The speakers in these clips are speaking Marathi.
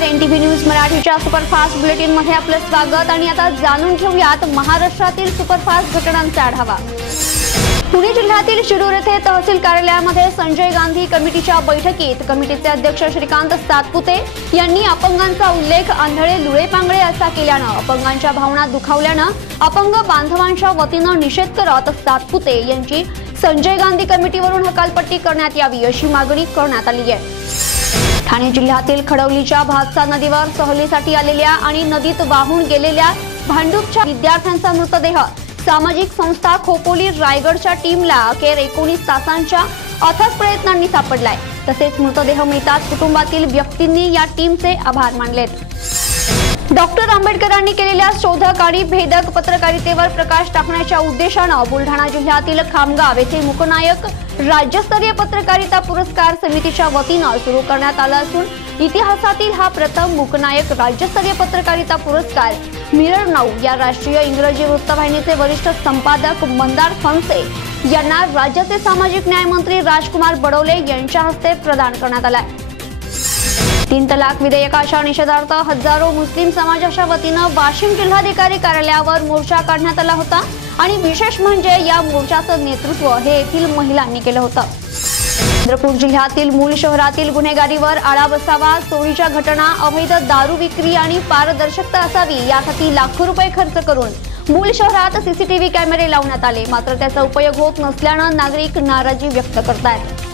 एनटीव्ही न्यूज मराठीच्या सुपरफास्ट बुलेटिन मध्ये आपलं स्वागत आणि आता जाणून घेऊयात महाराष्ट्रातील सुपरफास्ट घटनांचा आढावा। पुणे जिल्ह्यातील शिरूर येथे तहसील कार्यालयामध्ये संजय गांधी कमिटीच्या बैठकीत कमिटीचे अध्यक्ष श्रीकांत सातपुते यांनी अपंगांचा उल्लेख आंधळे लुळेपांगळे असा केल्यानं अपंगांच्या भावना दुखावल्यानं अपंग बांधवांच्या वतीनं निषेध करत सातपुते यांची संजय गांधी कमिटीवरून हकालपट्टी करण्यात यावी अशी मागणी करण्यात आली आहे। ठाणे जिल्ह्यातील खडवलीच्या भातसा नदीवर सहलीसाठी आलेल्या आणि नदीत वाहून गेलेल्या भांडूपच्या विद्यार्थ्यांचा मृतदेह सामाजिक संस्था खोपोली रायगडच्या टीमला अखेर 19 तासांच्या अथक प्रयत्नांनी सापडलाय। तसेच मृतदेह मिळताच कुटुंबातील व्यक्तींनी या टीमचे आभार मानलेत। डॉक्टर आंबेडकरांनी केलेल्या शोधक आणि भेदक पत्रकारितेवर प्रकाश टाकण्याच्या उद्देशानं बुलढाणा जिल्ह्यातील खामगाव येथे मूकनायक राज्यस्तरीय पत्रकारिता पुरस्कार समितीच्या वतीनं सुरू करण्यात आला असून इतिहासातील हा प्रथम मूकनायक राज्यस्तरीय पत्रकारिता पुरस्कार मिरर नाऊ या राष्ट्रीय इंग्रजी वृत्तवाहिनीचे वरिष्ठ संपादक मंदार फणसे यांना राज्याचे सामाजिक न्याय मंत्री राजकुमार बडोले यांच्या हस्ते प्रदान करण्यात आला। 3 तलाक विधेयकाच्या निषेधार्थ हजारो मुस्लिम समाजाच्या वतीनं वाशिम जिल्हाधिकारी कार्यालयावर मोर्चा काढण्यात आला होता आणि विशेष म्हणजे या मोर्चाचं नेतृत्व हे येथील महिलांनी केलं होतं। चंद्रपूर जिल्ह्यातील मूळ शहरातील गुन्हेगारीवर आळा बसावा, चोरीच्या घटना, अवैध दारू विक्री आणि पारदर्शकता असावी यासाठी लाखो रुपये खर्च करून मूळ शहरात सीसीटीव्ही कॅमेरे लावण्यात आले, मात्र त्याचा उपयोग होत नसल्यानं नागरिक नाराजी व्यक्त करतायत।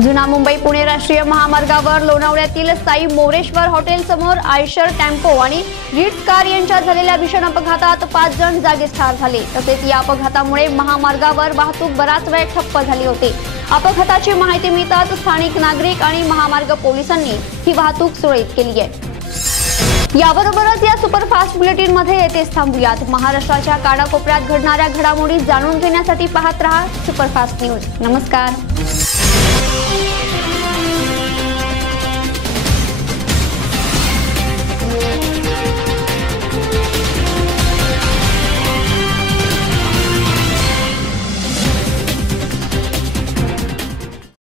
जुना मुंबई पुणे राष्ट्रीय महामार्गावर लोणावळ्यातील साई मोरेश्वर हॉटेल समोर आयशर टेम्पो आणि रिट्स कार यांच्यात झालेल्या भीषण अपघातात 5 जण जागीच ठार झाले। तसेच या अपघातामुळे महामार्गावर वाहतूक बराच वेळ ठप्प झाली होती। अपघाताची माहिती मिळताच स्थानिक नागरिक आणि महामार्ग पोलिसांनी ही वाहतूक सुरळीत केली आहे। याबरोबरच या सुपरफास्ट बुलेटिन मध्ये येथेच थांबूयात। महाराष्ट्राच्या कानाकोपऱ्यात घडणाऱ्या घडामोडी जाणून घेण्यासाठी पाहत रहा सुपरफास्ट न्यूज। नमस्कार।